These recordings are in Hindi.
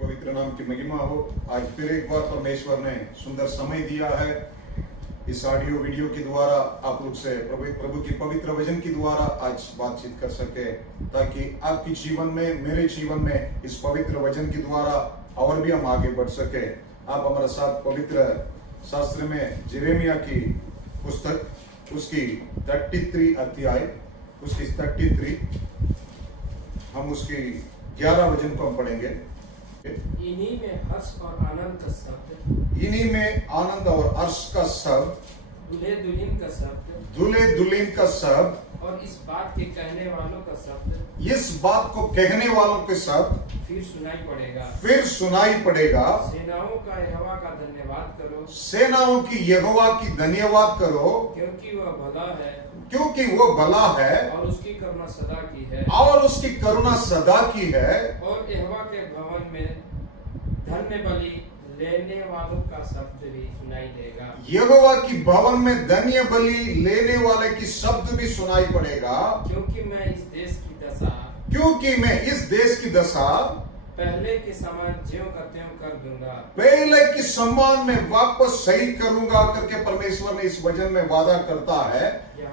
पवित्र नाम की महिमा हो। आज फिर एक बार परमेश्वर ने सुंदर समय दिया है इस ऑडियो वीडियो के द्वारा आप लोग से प्रभु की पवित्र वचन के द्वारा आज बातचीत कर सके, ताकि आपके जीवन में, मेरे जीवन में इस पवित्र वचन के द्वारा और भी हम आगे बढ़ सके। आप हमारे साथ पवित्र शास्त्र में यिर्मयाह की पुस्तक उसकी 33 अध्याय, उसकी 33 हम उसकी 11 वचन को हम पढ़ेंगे। इन्हीं में हर्ष और आनंद का शब्द, इन्हीं में आनंद और हर्ष का शब्द, दूल्हे दुल्हन का शब्द, दूल्हे दुल्हन का शब्द, और इस बात के कहने वालों का शब्द, इस बात को कहने वालों के शब्द फिर सुनाई पड़ेगा। फिर सुनाई पड़ेगा। सेनाओं का यहोवा का धन्यवाद करो, सेनाओं की यहोवा की धन्यवाद करो, क्योंकि वह भला है, क्योंकि वो भला है और उसकी करुणा सदा की है, और उसकी करुणा सदा की है। और यहोवा के भवन में धन्य बलि लेने वालों का शब्द भी सुनाई देगा। यहोवा की भवन में धन्य बलि लेने वाले की शब्द भी सुनाई पड़ेगा, क्योंकि मैं इस देश की दशा, क्योंकि मैं इस देश की दशा पहले के समान ज्यों का त्यों कर दूंगा। पहले की सम्मान में वापस सही करूंगा करके परमेश्वर ने इस वचन में वादा करता है,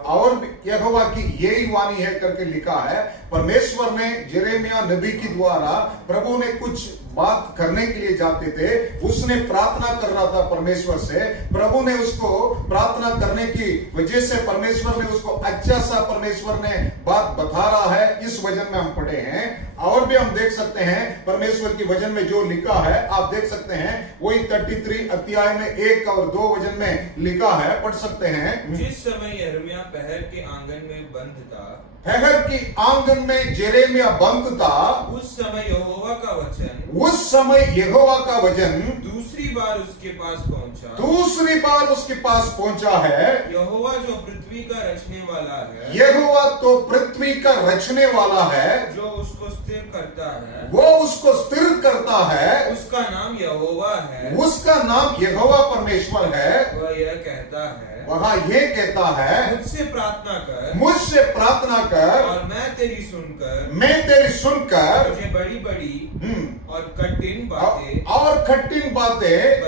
और यहोवा की यही वाणी है करके लिखा है। परमेश्वर ने यिर्मयाह नबी के द्वारा, प्रभु ने कुछ बात करने के लिए जाते थे, उसने प्रार्थना कर रहा था परमेश्वर से। प्रभु ने उसको प्रार्थना करने की वजह से परमेश्वर ने उसको अच्छा सा परमेश्वर ने बात बता रहा है। इस वचन में हम पढ़े हैं, और भी हम देख सकते हैं परमेश्वर की वचन में जो लिखा है, आप देख सकते हैं वही 33 अध्याय में 1 और 2 वचन में लिखा है, पढ़ सकते हैं। जिस समय यिर्मयाह पहर के आंगन में बंद था, पहर की आंगन में यिर्मयाह बंद था, उस समय यहोवा का वचन, उस समय यहोवा का वचन दूसरी बार उसके पास पहुंचा। दूसरी बार उसके पास पहुंचा है। यहोवा जो पृथ्वी का रचने वाला है, यहोवा तो पृथ्वी का रचने वाला है, जो उसको स्थिर करता है, वो उसको स्थिर करता है। उसका नाम यहोवा है। उसका नाम यहोवा परमेश्वर है। वह यह कहता है, वहाँ ये कहता है, मुझसे प्रार्थना कर, मुझसे प्रार्थना कर, और मैं तेरी सुनकर, मैं तेरी सुनकर तुझे बड़ी बड़ी और कठिन बातें और कठिन बातें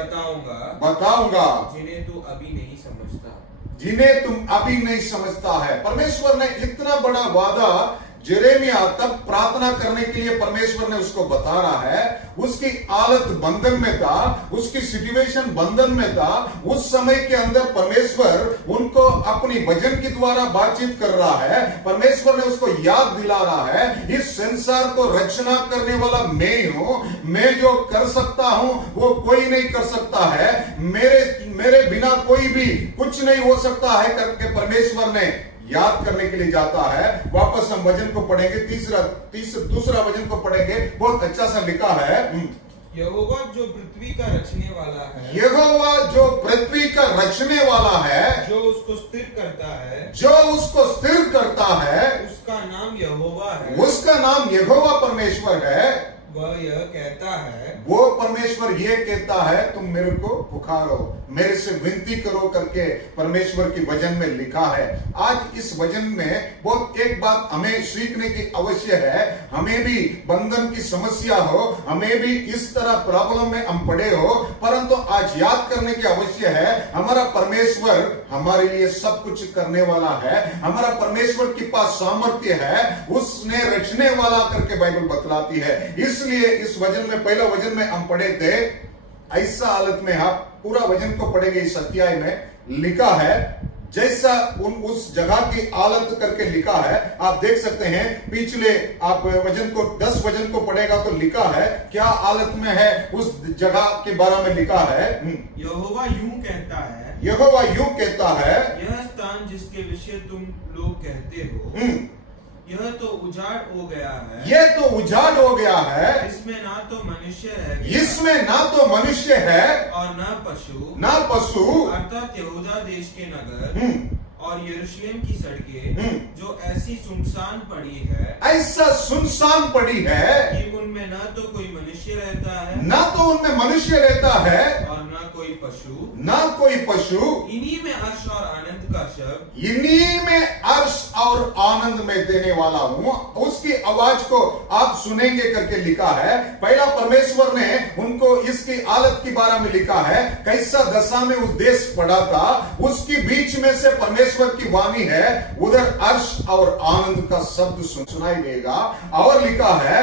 बताऊंगा जिन्हें तू अभी नहीं समझता। जिन्हें तुम अभी नहीं समझता है। परमेश्वर ने इतना बड़ा वादा यिर्मयाह तक प्रार्थना करने के लिए परमेश्वर ने उसको बता रहा है। उसकी हालत बंधन में था, उसकी सिचुएशन बंधन में था। उस समय के अंदर परमेश्वर उनको अपनी वचन के द्वारा बातचीत कर रहा है। परमेश्वर ने उसको याद दिला रहा है, इस संसार को रचना करने वाला मैं ही हूं। मैं जो कर सकता हूं वो कोई नहीं कर सकता है। मेरे बिना कोई भी कुछ नहीं हो सकता है करके परमेश्वर ने याद करने के लिए जाता है। वापस हम वचन को पढ़ेंगे, दूसरा वचन को पढ़ेंगे, बहुत अच्छा सा लिखा है। यहोवा जो पृथ्वी का रचने वाला है, यहोवा जो पृथ्वी का रचने वाला है, जो उसको स्थिर करता है, जो उसको स्थिर करता है, उसका नाम यहोवा है। उसका नाम यहोवा परमेश्वर है। वह यह कहता है, वो परमेश्वर ये कहता है, तुम मेरे को पुकारो, मेरे से विनती करो करके परमेश्वर की वचन में लिखा है। आज इस वचन में बहुत एक बात हमें सीखने की आवश्यक है। हमें भी बंधन की समस्या हो, हमें भी इस तरह प्रॉब्लम में हम पड़े हो, परंतु आज याद करने की आवश्यक है, हमारा परमेश्वर हमारे लिए सब कुछ करने वाला है। हमारा परमेश्वर के पास सामर्थ्य है, उसने रचने वाला करके बाइबल बतलाती है। इसलिए इस वचन में, पहला वचन में हम पढ़े थे, ऐसा हालत में आप पूरा वचन को पढ़ेंगे। इस अध्याय में लिखा है, जैसा उस जगह की हालत करके लिखा है। आप देख सकते हैं, पिछले आप वचन को 10 वचन को पढ़ेगा तो लिखा है क्या हालत में है, उस जगह के बारे में लिखा है। यहोवा यूं कहता है, यहोवा यूं कहता है, यह स्थान जिसके विषय तुम लोग कहते हो, यह तो उजाड़ हो गया है। ये तो उजाड़ हो गया है। इसमें ना तो मनुष्य है, इसमें ना तो मनुष्य है और न पशु, ना पशु, अर्थात यहूदा देश के नगर और यरूशलेम की सड़कें जो ऐसी सुनसान पड़ी है, ऐसा सुनसान पड़ी है कि उनमें न तो कोई मनुष्य रहता है, ना तो उनमें मनुष्य रहता है, और न कोई पशु, ना कोई पशु। इन्हीं में हर्ष और आनंद का शब्द, इन्हीं में अर्श और आनंद में देने वाला हूं, उसकी आवाज को आप सुनेंगे करके लिखा है। पहला परमेश्वर ने उनको इसकी हालत के बारे में लिखा है, कैसा दशा में उस देश पड़ा था, उसकी बीच में से परमेश्वर की वाणी है, उधर अर्श और आनंद का शब्द सुनाई देगा। और लिखा है,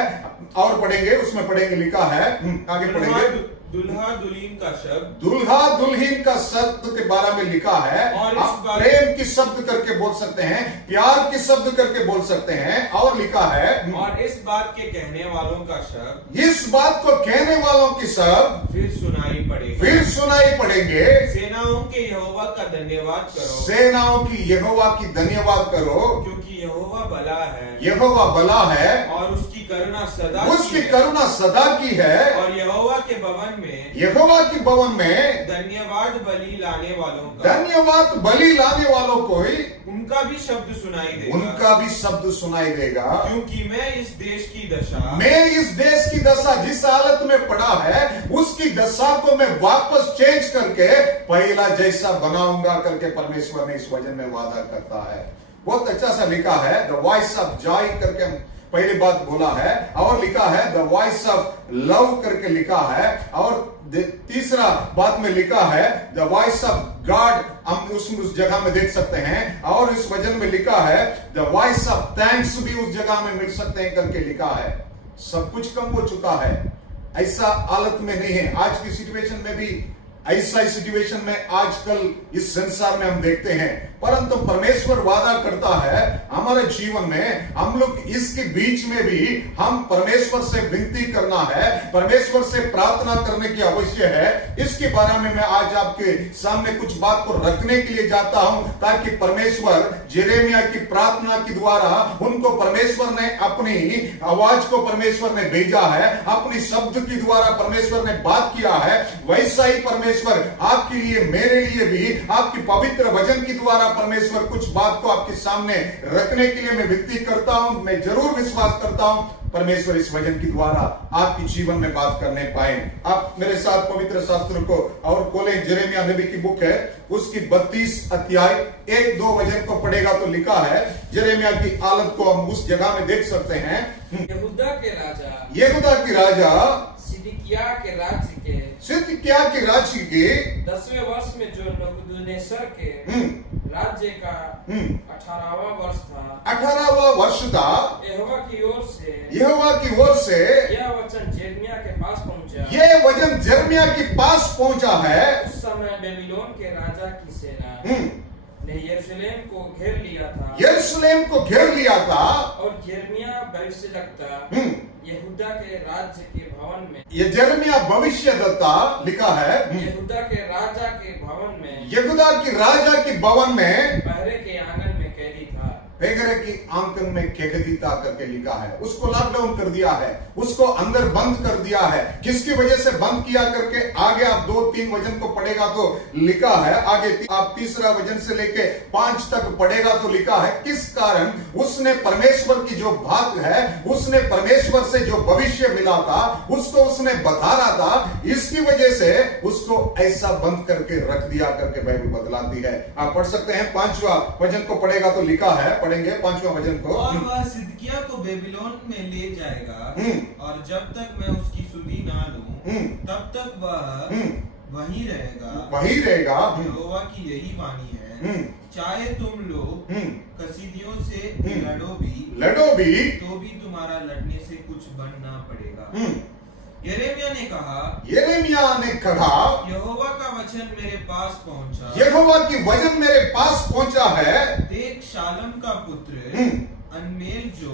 और पढ़ेंगे, उसमें पढ़ेंगे, लिखा है, आगे पढ़ेंगे, दुल्हा दुल्हीन का शब्द, दुल्हा दुल्हीन का शब्द के बारे में लिखा है। और आप प्रेम की शब्द करके बोल सकते हैं, प्यार की शब्द करके बोल सकते हैं। और लिखा है, और इस बात के कहने वालों का शब्द, इस बात को कहने वालों की शब्द फिर सुनाई पड़ेगा, फिर सुनाई पड़ेंगे। सेनाओं के यहोवा का धन्यवाद करो, सेनाओं की यहोवा की धन्यवाद करो, क्योंकि यहोवा भला है, यहोवा भला है, और उसकी करुणा सदा उसकी की है। करुणा सदा की है। और यहोवा के भवन में, यहोवा की भवन में धन्यवाद बलि लाने वालों का, धन्यवाद बलि लाने वालों को ही उनका भी शब्द सुनाई देगा, उनका भी शब्द सुनाई देगा। क्योंकि मैं इस देश की दशा, मैं इस देश की दशा जिस हालत में पड़ा है, उसकी दशा को मैं वापस चेंज करके पहला जैसा बनाऊंगा करके परमेश्वर ने इस वचन में वादा करता है। बहुत अच्छा सा लिखा है, द वॉइस ऑफ जॉय करके हम पहली बात बोला है। और लिखा है द वॉइस ऑफ लव करके लिखा है। और तीसरा बात में लिखा है द वॉइस ऑफ गॉड, हम उस जगह में देख सकते हैं। और इस वचन में लिखा है द वॉइस ऑफ थैंक्स भी उस जगह में मिल सकते हैं करके लिखा है। सब कुछ कम हो चुका है, ऐसा हालत में नहीं है। आज की सिचुएशन में भी ऐसा सिचुएशन में आजकल इस संसार में हम देखते हैं, परंतु परमेश्वर वादा करता है हमारे जीवन में, हम लोग इसके बीच में भी हम परमेश्वर से विनती करना है, परमेश्वर से प्रार्थना करने की आवश्यक है। इसके बारे में मैं आज आपके सामने कुछ बात को रखने के लिए जाता हूं, ताकि परमेश्वर यिर्मयाह की प्रार्थना के द्वारा उनको परमेश्वर ने अपनी आवाज को परमेश्वर ने भेजा है, अपनी शब्द के द्वारा परमेश्वर ने बात किया है। वैसा ही परमेश्वर आपके लिए, मेरे लिए भी आपकी पवित्र वचन के द्वारा परमेश्वर कुछ बात को आपके सामने रखने के लिए मैं विनती करता हूं। मैं जरूर विश्वास करता हूं परमेश्वर इस वचन के द्वारा आपके जीवन में बात करने पाए। आप मेरे साथ पवित्र शास्त्र को और खोले, यिर्मयाह नबी की बुक है, उसकी 32 अध्याय 1-2 वचन को पढ़ेगा तो लिखा है, यिर्मयाह की हालत को हम उस जगह में देख सकते हैं। यहूदा के राजा, यहूदा की राजा सिदकिय्याह के राज्य के, सिदकिय्याह के राज्य के 10वें वर्ष में, जो नबूकदनेस्सर के राज्य का 18वां वर्ष था, 18वां वर्ष था, यहोवा की ओर से यह वचन यिर्मयाह के पास पहुंचा। यह वचन यिर्मयाह के पास पहुंचा है। उस समय बेबीलोन के राजा की सेना ने यरूशलेम को घेर लिया था, यरूशलेम को घेर लिया था। और यिर्मयाह भविष्यद्वक्ता यहूदा के राज्य के भवन में, ये यिर्मयाह भविष्यद्वक्ता लिखा है, यहूदा के राजा के भवन में, यहूदा की राजा के भवन में, पहरे के आंगन में कैदी था। बेगरे की आंकन में कैदी था करके लिखा है। उसको लॉकडाउन कर दिया है, उसको अंदर बंद कर दिया है। किसकी वजह से बंद किया करके आगे आप 2-3 वचन को पढ़ेगा तो लिखा है। आगे आप तीसरा वचन से लेके 5 तक पढ़ेगा तो लिखा है, किस कारण उसने परमेश्वर की जो बात है, उसने परमेश्वर से जो भविष्य मिला था उसको उसने बता रहा था, इसकी वजह से उसको ऐसा बंद करके रख दिया करके बाइबल बतलाती है। आप पढ़ सकते हैं, 5वां वचन को पढ़ेगा तो लिखा है, पढ़ेंगे 5वां वचन को। और वह सिदकिय्याह को बेबीलोन में ले जाएगा, और जब तक मैं उसकी सुधि ना लूं तब तक वह वही रहेगा। यहोवा की यही वाणी है, चाहे तुम लोग कसीदियों से लड़ो भी तो भी तुम्हारा लड़ने से कुछ बन ना पड़ेगा। यिर्मयाह ने कहा, यहोवा का वचन मेरे पास पहुंचा, यहोवा की वचन मेरे पास पहुंचा है। देख, शालम का पुत्र अनमेल जो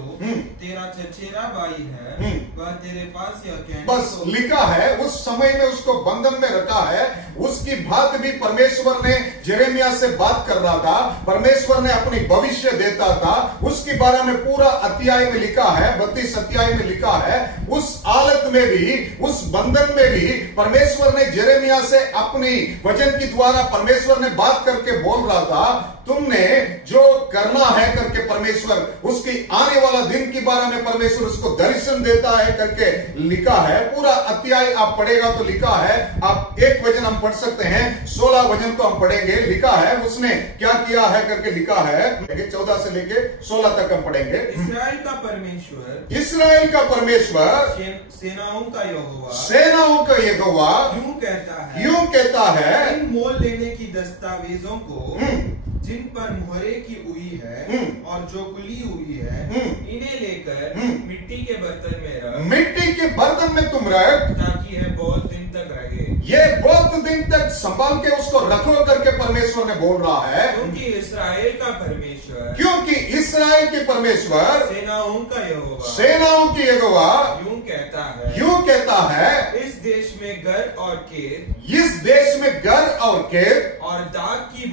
तेरा चचेरा भाई है, वह तेरे पास यह कहने बस लिखा है, उस समय में उसको बंधन में रखा है। उसकी बात भी परमेश्वर ने यिर्मयाह से बात कर रहा था, परमेश्वर ने अपनी भविष्य देता था। उसके बारे में पूरा अध्याय में लिखा है, 32 अध्याय में लिखा है। उस हालत में भी, उस बंधन में भी परमेश्वर ने यिर्मयाह से अपनी वचन के द्वारा परमेश्वर ने बात करके बोल रहा था, तुमने जो करना है करके परमेश्वर उसकी आने वाला दिन के बारे में परमेश्वर उसको दर्शन देता है करके लिखा है। पूरा अध्याय आप पढ़ेगा तो लिखा है। आप एक वचन हम पढ़ सकते हैं। 16 वचन को हम पढ़ेंगे। लिखा है उसने क्या किया है करके लिखा है। 14 से लेके 16 तक हम पढ़ेंगे। इस्राएल का परमेश्वर, इस्राएल का परमेश्वर, सेनाओं का यहोवा, सेनाओं का यहोवा यूं कहता है, इन मोल लेने की दस्तावेजों को जिन पर मुहरे की हुई है और जो कुली हुई है, इन्हें लेकर मिट्टी के बर्तन में रख, मिट्टी के बर्तन में तुम रख, ताकि यह बहुत दिन तक रहे। ये बहुत दिन तक संभाल के उसको रखो करके परमेश्वर ने बोल रहा है। क्योंकि इस्राएल का परमेश्वर, क्योंकि इस्राएल के परमेश्वर, सेनाओं का यहोवा, सेनाओं की यहोवा यूं कहता है, इस देश में गर और केर, इस देश में गर और केर और दाग की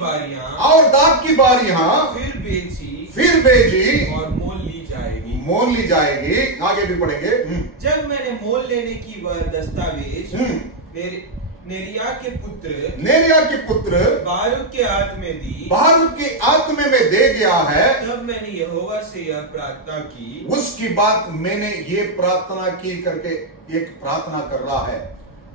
बारियां फिर बेची और मोल ली जाएगी। आगे भी पढ़ेंगे। जब मैंने मोल लेने की वह दस्तावेज नेरिया के पुत्र बारूक के हाथ में दी, बारूक के आत्मा में दे गया है। तब मैंने यहोवा से यह प्रार्थना की, उसकी बात मैंने ये प्रार्थना की करके एक प्रार्थना कर रहा है।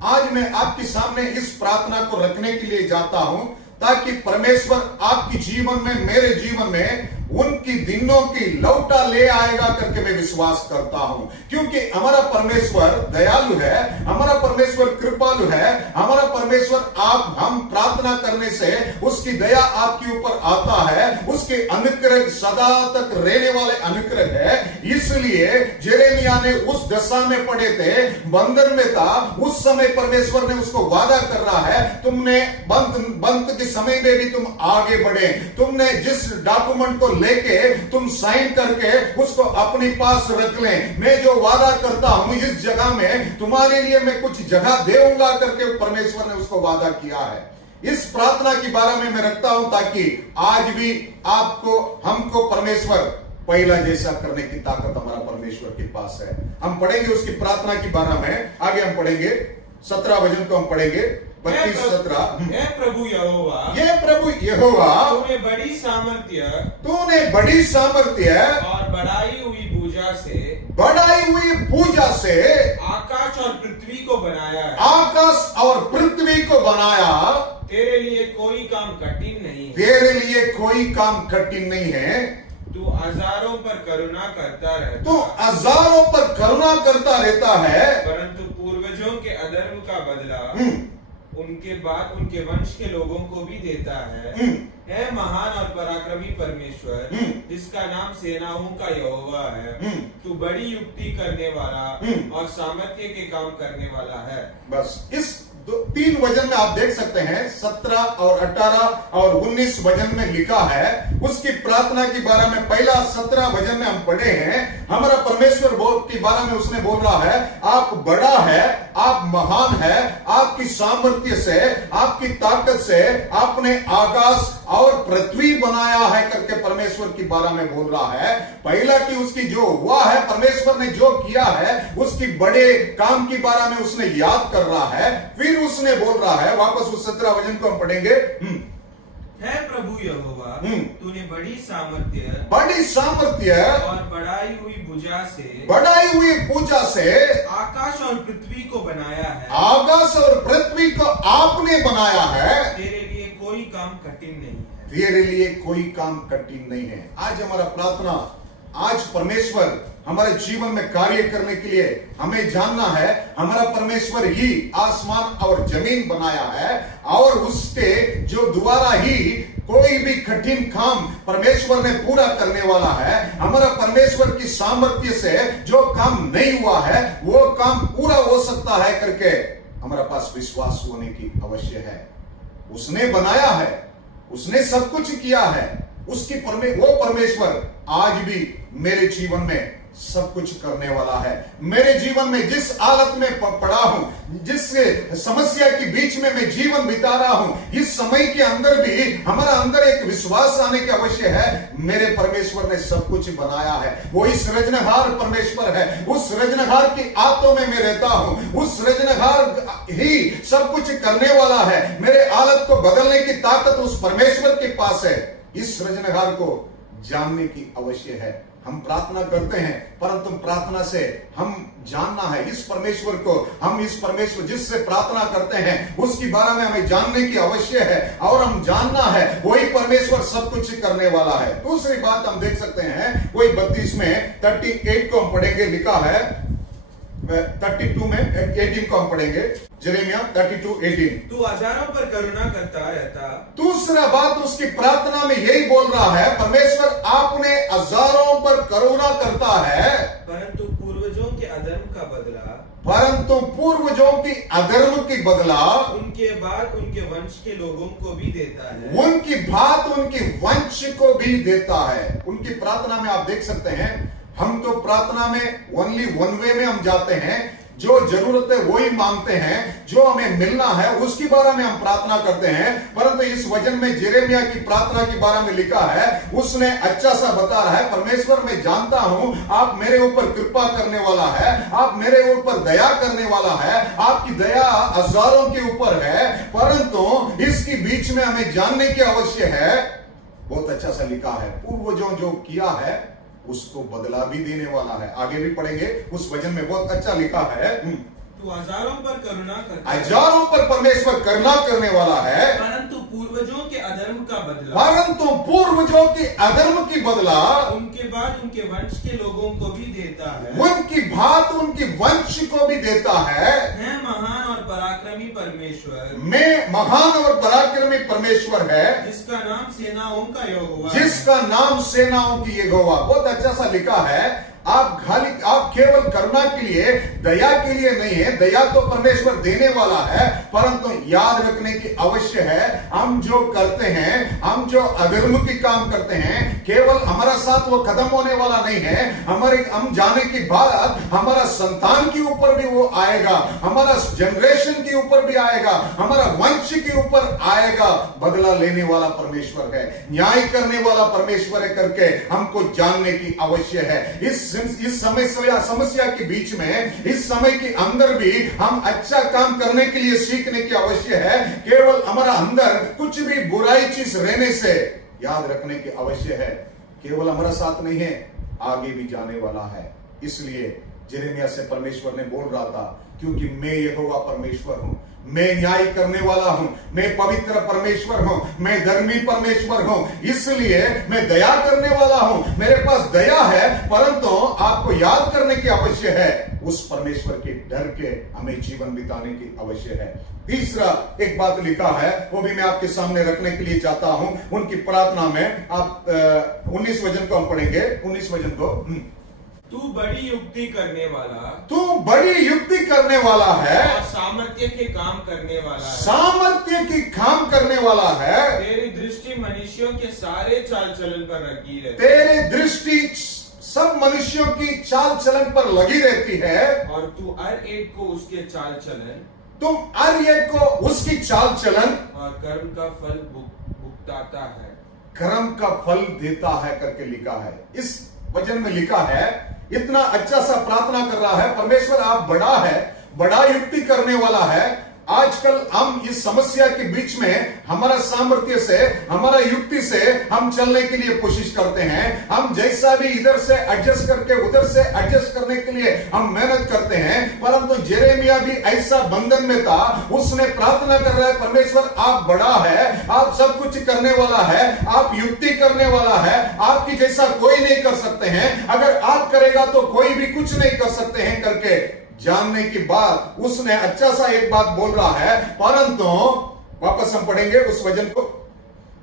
आज मैं आपके सामने इस प्रार्थना को रखने के लिए जाता हूं, ताकि परमेश्वर आपके जीवन में, मेरे जीवन में उनकी दिनों की लौटा ले आएगा करके मैं विश्वास करता हूं। क्योंकि हमारा परमेश्वर दयालु है, हमारा परमेश्वर कृपालु है, हमारा परमेश्वर हम प्रार्थना करने से उसकी दया आपके ऊपर आता है। उसके अनुग्रह सदा तक रहने वाले अनुग्रह है। इसलिए जेरेमिया ने उस दशा में पड़े थे, बंधन में था, उस समय परमेश्वर ने उसको वादा कर रहा है, तुमने बंद के समय में भी तुम आगे बढ़े, तुमने जिस डॉक्यूमेंट को लेके तुम साइन करके उसको अपने पास रख लें। मैं जो वादा करता हूं इस जगह में तुम्हारे लिए मैं कुछ जगह देऊंगा करके परमेश्वर ने उसको वादा किया है। इस प्रार्थना के बारे में मैं रखता हूं, ताकि आज भी आपको, हमको परमेश्वर पहला जैसा करने की ताकत हमारा परमेश्वर के पास है। हम पढ़ेंगे उसकी प्रार्थना के बारे में। आगे हम पढ़ेंगे 17 वचन को हम पढ़ेंगे 32-17। हे प्रभु यहोवा, ये प्रभु यहोवा, तूने बड़ी सामर्थ्य और बढ़ाई हुई पूजा से आकाश और पृथ्वी को बनाया है। आकाश और पृथ्वी को बनाया। तेरे लिए कोई काम कठिन नहीं है। तेरे लिए कोई काम कठिन नहीं है। तू हजारों पर करुणा करता रहता है, परंतु पूर्वजों के अधर्म का बदला उनके बाद उनके वंश के लोगों को भी देता है। है महान और पराक्रमी परमेश्वर, जिसका नाम सेनाओं का यहोवा है। तू बड़ी युक्ति करने वाला और सामर्थ्य के काम करने वाला है। बस इस 3 वचन में आप देख सकते हैं, 17 और 18 और 19 वचन में लिखा है। उसकी प्रार्थना के बारे में पहला 17 वचन में हम पढ़े हैं। हमारा परमेश्वर के बारे में उसने बोल रहा है, आप बड़ा है, आप महान है, आपकी सामर्थ्य से, आपकी ताकत से आपने आकाश और पृथ्वी बनाया है करके परमेश्वर के बारे में बोल रहा है। पहला कि उसकी जो हुआ है, परमेश्वर ने जो किया है, उसकी बड़े काम के बारे में उसने याद कर रहा है। फिर उसने बोल रहा है, वापस उस 17 वचन को हम पढ़ेंगे। है प्रभु यहोवा, तूने बड़ी सामर्थ्य और बढ़ाई हुई पूजा से आकाश और पृथ्वी को बनाया है। आकाश और पृथ्वी को आपने बनाया है। तेरे लिए कोई काम कठिन नहीं है। तेरे लिए कोई काम कठिन नहीं है। आज हमारा प्रार्थना, आज परमेश्वर हमारे जीवन में कार्य करने के लिए हमें जानना है, हमारा परमेश्वर ही आसमान और जमीन बनाया है, और उसके जो द्वारा ही कोई भी कठिन काम परमेश्वर ने पूरा करने वाला है। हमारा परमेश्वर की सामर्थ्य से जो काम नहीं हुआ है वो काम पूरा हो सकता है करके हमारा पास विश्वास होने की आवश्यक है। उसने बनाया है, उसने सब कुछ किया है। उसकी वो परमेश्वर आज भी मेरे जीवन में सब कुछ करने वाला है। मेरे जीवन में जिस हालत में पड़ा हूं, जिस समस्या के बीच में मैं जीवन बिता रहा हूं, इस समय के अंदर भी हमारा अंदर एक विश्वास आने की आवश्यक है। मेरे परमेश्वर ने सब कुछ बनाया है। वो इस सृजनहार परमेश्वर है। उस सृजनहार की आत्मा में मैं रहता हूं। उस सृजनहार ही सब कुछ करने वाला है। मेरे हालत को बदलने की ताकत उस परमेश्वर के पास है। इस सृजनहार को जानने की आवश्यक है। हम प्रार्थना करते हैं, परंतु प्रार्थना से हम जानना है इस परमेश्वर को, हम इस परमेश्वर जिससे प्रार्थना करते हैं उसकी बारे में हमें जानने की आवश्यक है, और हम जानना है वही परमेश्वर सब कुछ करने वाला है। दूसरी बात हम देख सकते हैं, वही 32 में 38 को हम पढ़ेंगे, लिखा है 32 में 18 को हम पढ़ेंगे, यिर्मयाह 32:18। तू हजारों पर करुणा करता रहता। दूसरा बात उसकी प्रार्थना में यही बोल रहा है, परमेश्वर आपने हजारों पर करुणा करता है, परंतु पूर्वजों के अधर्म का बदला, परंतु पूर्वजों की अधर्म की बदला उनके बाद उनके वंश के लोगों को भी देता है। उनकी बात उनकी वंश को भी देता है। उनकी प्रार्थना में आप देख सकते हैं, हम तो प्रार्थना में ओनली वन वे में हम जाते हैं, जो जरूरत है वही मांगते हैं, जो हमें मिलना है उसकी बारे में हम प्रार्थना करते हैं। परंतु इस वचन में यिर्मयाह की प्रार्थना के बारे में लिखा है, उसने अच्छा सा बता रहा है, परमेश्वर मैं जानता हूं आप मेरे ऊपर कृपा करने वाला है, आप मेरे ऊपर दया करने वाला है, आपकी दया हजारों के ऊपर है, परंतु इसके बीच में हमें जानने की आवश्यक है। बहुत अच्छा सा लिखा है, पूर्वजों जो किया है उसको बदला भी देने वाला है। आगे भी पढ़ेंगे, उस वचन में बहुत अच्छा लिखा है, तू हजारों पर करुणा करता है, हजारों पर परमेश्वर करुणा करने वाला है, परंतु पूर्वजों के अधर्म का बदला, परंतु पूर्वजों की अधर्म की बदला उनके बाद उनके वंश के लोगों को भी देता है। उनकी बात उनकी वंश को भी देता है। मैं महान और पराक्रमी परमेश्वर, मैं महान और पराक्रमी परमेश्वर है, जिसका नाम सेनाओं का यहोवा, जिसका नाम सेनाओं की यहोवा। बहुत अच्छा सा लिखा है, आप केवल करुणा के लिए, दया के लिए नहीं है, दया तो परमेश्वर देने वाला है, परंतु याद रखने की आवश्यक है, हम जो करते हैं, हम जो अधर्म की काम करते हैं, केवल हमारा साथ वो खत्म होने वाला नहीं है, हम जाने के बाद हमारा संतान के ऊपर भी वो आएगा, हमारा जनरेशन के ऊपर भी आएगा, हमारा वंश के ऊपर आएगा। बदला लेने वाला परमेश्वर है, न्याय करने वाला परमेश्वर है करके हमको जानने की आवश्यक है। इस समस्या के बीच में, इस समय के अंदर भी हम अच्छा काम करने के लिए सीखने की आवश्यक है। केवल हमारा अंदर कुछ भी बुराई चीज रहने से याद रखने की आवश्यक है, केवल हमारा साथ नहीं है, आगे भी जाने वाला है। इसलिए यिर्मयाह से परमेश्वर ने बोल रहा था, क्योंकि मैं यहोवा परमेश्वर हूं, मैं न्याय करने वाला हूं, मैं पवित्र परमेश्वर हूं, मैं धर्मी परमेश्वर हूं, इसलिए मैं दया करने वाला हूं, मेरे पास दया है, परंतु आपको याद करने की आवश्यक है, उस परमेश्वर के डर के हमें जीवन बिताने की आवश्यक है। तीसरा एक बात लिखा है, वो भी मैं आपके सामने रखने के लिए चाहता हूं। उनकी प्रार्थना में आप 19 वचन को हम पढ़ेंगे, 19 वचन को। तू बड़ी युक्ति करने वाला, तू बड़ी युक्ति करने वाला है, और सामर्थ्य के काम करने वाला है, सामर्थ्य की काम करने वाला है। तेरी दृष्टि मनुष्यों के सारे चाल चलन पर लगी रहती, तेरी दृष्टि सब मनुष्यों की चाल चलन पर लगी रहती है, और तू हर एक को उसके चाल चलन, तुम हर एक को उसकी चाल चलन और कर्म का फल भुगताता है, कर्म का फल देता है करके लिखा है। इस वचन में लिखा है, इतना अच्छा सा प्रार्थना कर रहा है, परमेश्वर आप बड़ा है, बड़ा युक्ति करने वाला है। आजकल हम इस समस्या के बीच में हमारा सामर्थ्य से, हमारा युक्ति से हम चलने के लिए कोशिश करते हैं, हम जैसा भी इधर से एडजस्ट करके उधर से एडजस्ट करने के लिए हम मेहनत करते हैं। परंतु यिर्मयाह भी ऐसा बंधन में था, उसने प्रार्थना कर रहा है, परमेश्वर आप बड़ा है, आप सब कुछ करने वाला है, आप युक्ति करने वाला है, आपकी जैसा कोई नहीं कर सकते हैं, अगर आप करेगा तो कोई भी कुछ नहीं कर सकते हैं करके जानने के बाद उसने अच्छा सा एक बात बोल रहा है। परंतु वापस हम पढ़ेंगे उस वचन को,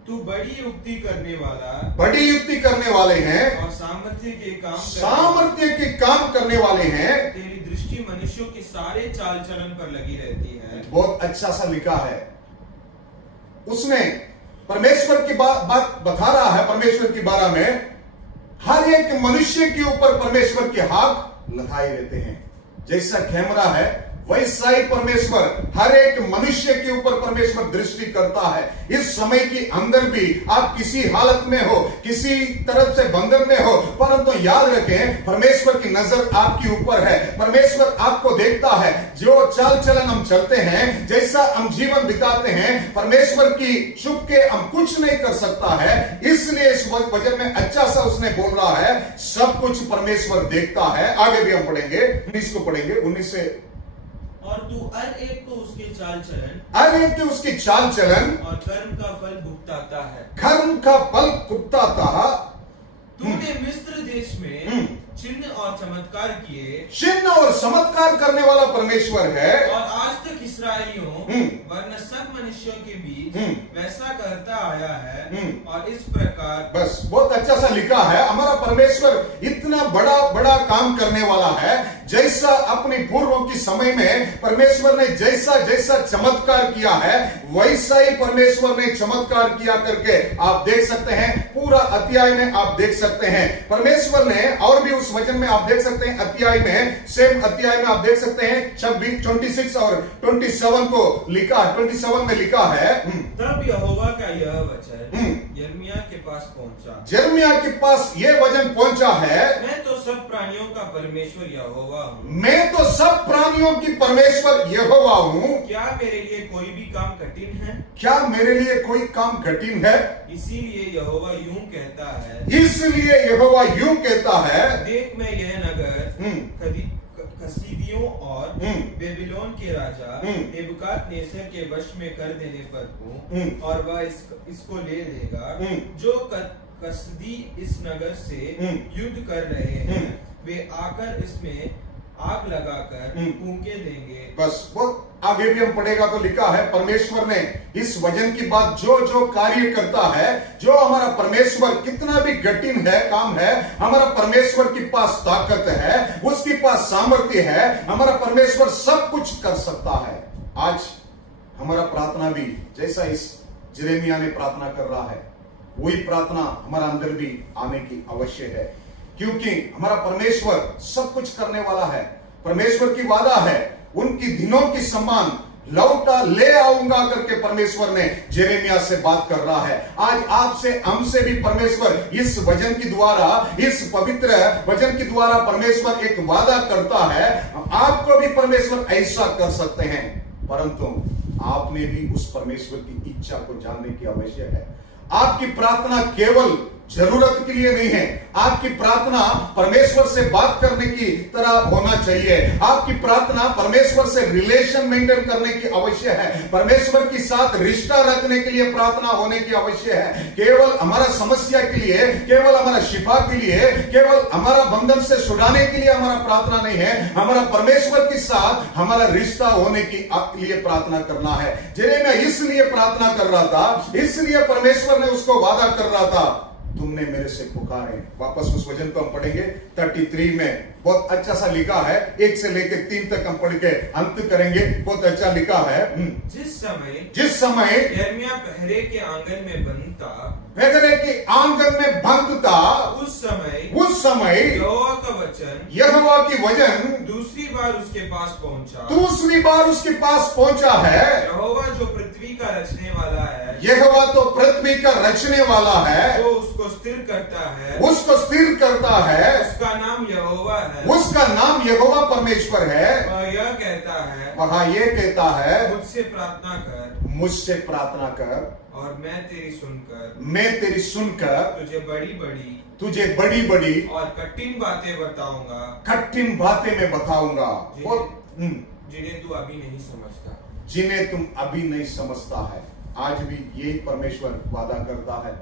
तू बड़ी युक्ति करने वाला, बड़ी युक्ति करने वाले हैं, और सामर्थ्य के काम, सामर्थ्य के काम करने वाले हैं, तेरी दृष्टि मनुष्यों के सारे चाल चलन पर लगी रहती है। बहुत अच्छा सा लिखा है, उसने परमेश्वर की बात बता रहा है, परमेश्वर के बारे में हर एक मनुष्य के ऊपर परमेश्वर के हाथ लगाए रहते हैं। जैसा कैमरा है वैसा ही परमेश्वर हर एक मनुष्य के ऊपर परमेश्वर दृष्टि करता है। इस समय के अंदर भी आप किसी हालत में हो, किसी तरफ से बंधन में हो, परंतु याद रखें परमेश्वर की नजर आपके ऊपर है। परमेश्वर आपको देखता है। जो चाल चलन हम चलते हैं, जैसा हम जीवन बिताते हैं, परमेश्वर की चुप के हम कुछ नहीं कर सकता है। इसलिए इस वचन में अच्छा सा उसने बोल रहा है, सब कुछ परमेश्वर देखता है। आगे भी हम पढ़ेंगे, 19 को पढ़ेंगे, 19 से। और तू हर एक को उसके चाल चलन, हर एक को उसकी चाल चलन और कर्म का फल भुगताता है। कर्म का फल भुगताता। तूने मिस्र देश में चिन्ह और चमत्कार किए। चिन्ह और चमत्कार करने वाला परमेश्वर है। और आज तक इसराइलियों वरना सब मनुष्यों के बीच वैसा करता आया है। और इस प्रकार बस बहुत अच्छा सा लिखा है। हमारा परमेश्वर इतना बड़ा बड़ा काम करने वाला है। जैसा अपने पूर्वों की समय में परमेश्वर ने जैसा जैसा चमत्कार किया है, वैसा ही परमेश्वर ने चमत्कार किया करके आप देख सकते हैं। पूरा अध्याय में आप देख सकते हैं परमेश्वर ने। और भी उस वचन में आप देख सकते हैं अध्याय में, सेम अध्याय में आप देख सकते हैं 26 और 27 को लिखा है। 27 में लिखा है, तब यहोवा का यह वचन यिर्मयाह के पास पहुंचा। यिर्मयाह के पास यह वचन पहुंचा है, मैं तो सब प्राणियों का परमेश्वर यहोवा हूँ। मैं तो सब प्राणियों की परमेश्वर यहोवा हूँ। क्या मेरे लिए कोई भी काम कठिन है? क्या मेरे लिए कोई काम कठिन है? इसीलिए यहोवा यूं कहता है, इसलिए यहोवा यूं कहता है, देख मैं यह नगर कसीदियों और बेबीलोन के राजा नेबुकदनेस्सर के वश में कर देने पर हूँ, और वह इसको ले लेगा। जो कसदी इस नगर से युद्ध कर रहे हैं, वे आकर इसमें आग लगाकर फूंके देंगे। बस बहुत आगे भी हम पढ़ेगा तो लिखा है परमेश्वर ने इस वचन की बात जो जो कार्य करता है, जो हमारा परमेश्वर कितना भी कठिन है काम है, हमारा परमेश्वर के पास ताकत है, उसके पास सामर्थ्य है, हमारा परमेश्वर सब कुछ कर सकता है। आज हमारा प्रार्थना भी जैसा इस यिर्मयाह ने प्रार्थना कर रहा है, वही प्रार्थना हमारा अंदर भी आने की आवश्यक है, क्योंकि हमारा परमेश्वर सब कुछ करने वाला है। परमेश्वर की वादा है, उनकी दिनों की सम्मान लौटा ले आऊंगा करके परमेश्वर ने यिर्मयाह से बात कर रहा है। आज आपसे हमसे भी परमेश्वर इस वचन के द्वारा, इस पवित्र वचन के द्वारा परमेश्वर एक वादा करता है। आपको भी परमेश्वर ऐसा कर सकते हैं, परंतु आपने भी उस परमेश्वर की इच्छा को जानने की आवश्यक है। आपकी प्रार्थना केवल जरूरत के लिए नहीं है, आपकी प्रार्थना परमेश्वर से बात करने की तरह होना चाहिए। आपकी प्रार्थना परमेश्वर से रिलेशन मेंटेन करने की आवश्यक है, परमेश्वर के साथ रिश्ता रखने के लिए प्रार्थना होने की आवश्यक है। केवल हमारा समस्या के लिए, केवल हमारा शिफा के लिए, केवल हमारा बंधन से छुड़ाने के लिए हमारा प्रार्थना नहीं है, हमारा परमेश्वर के साथ हमारा रिश्ता होने के लिए प्रार्थना करना है। यिर्मयाह इसलिए प्रार्थना कर रहा था, इसलिए परमेश्वर ने उसको वादा कर रहा था, तुमने मेरे से पुकारे। वापस उस वचन को हम पढ़ेंगे 33 में, बहुत अच्छा सा लिखा है। 1 से लेकर 3 तक हम पढ़ के अंत करेंगे। बहुत अच्छा लिखा है। जिस समय यिर्मयाह पहरे के आंगन में बंद था, पहरे के आंगन में बंद था, उस समय यहोवा का वचन, यहोवा की वचन दूसरी बार उसके पास पहुंचा। दूसरी बार उसके पास पहुंचा है। यहोवा जो पृथ्वी का रचने वाला है, यहोवा तो पृथ्वी का रचने वाला है, जो उसको स्थिर करता है, उसको स्थिर करता है, उसका नाम यहोवा है, उसका नाम यहोवा परमेश्वर है। वह यह कहता है, वह ये कहता है, मुझसे प्रार्थना कर, मुझसे प्रार्थना कर, और मैं तेरी सुनकर तुझे बड़ी बड़ी और कठिन बातें बताऊंगा, कठिन बातें मैं बताऊंगा, जिन्हें तू अभी नहीं समझता, जिन्हें तुम अभी नहीं समझता है। आज भी यही परमेश्वर वादा करता है।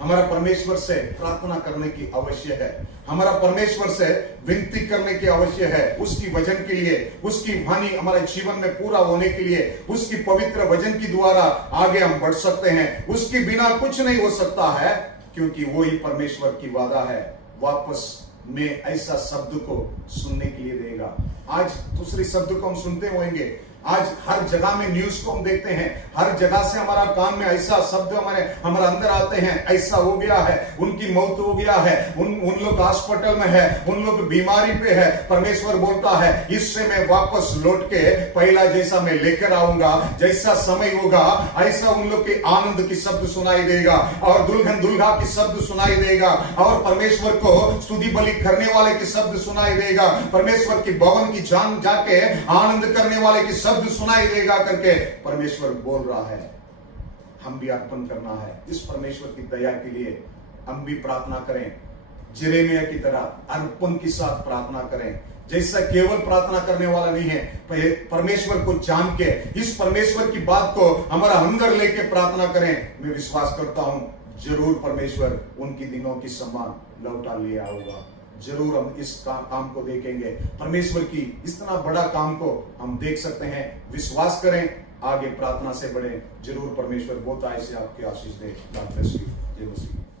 हमारा परमेश्वर से प्रार्थना करने की आवश्यक है, हमारा परमेश्वर से विनती करने की आवश्यक है। उसकी वचन के लिए, उसकी वाणी हमारे जीवन में पूरा होने के लिए, उसकी पवित्र वचन के द्वारा आगे हम बढ़ सकते हैं। उसके बिना कुछ नहीं हो सकता है, क्योंकि वो ही परमेश्वर की वादा है, वापस में ऐसा शब्द को सुनने के लिए देगा। आज दूसरे शब्द को हम सुनते होंगे, आज हर जगह में न्यूज को हम देखते हैं, हर जगह से हमारा कान में ऐसा शब्द हमारे अंदर आते हैं, ऐसा हो गया है, उनकी मौत हो गया है, उन लोग हॉस्पिटल में है, उन लोग बीमारी पे है। परमेश्वर बोलता है इससे मैं वापस लौट के पहला जैसा मैं लेकर आऊंगा, जैसा समय होगा ऐसा उन लोग के आनंद की शब्द सुनाई देगा और दुल्हन दुल्हा की शब्द सुनाई देगा और परमेश्वर को स्तुति बलि करने वाले के शब्द सुनाई देगा, परमेश्वर की भवन की जान जाके आनंद करने वाले के शब्द सुनाई देगा करके परमेश्वर बोल रहा है। हम भी अर्पण करना है इस परमेश्वर की दया के लिए। हम भी प्रार्थना करें यिर्मयाह की तरह, अर्पण के साथ प्रार्थना करें, जैसा केवल प्रार्थना करने वाला नहीं है, परमेश्वर को जान के इस परमेश्वर की बात को हमारा अंदर लेके प्रार्थना करें। मैं विश्वास करता हूं जरूर परमेश्वर उनकी दिनों की सम्मान लौटा ले आऊंगा। जरूर हम इस काम को देखेंगे, परमेश्वर की इतना बड़ा काम को हम देख सकते हैं। विश्वास करें, आगे प्रार्थना से बढ़े, जरूर परमेश्वर बहुत ऐसे आपके आशीष दे। God bless you. जय मसीह।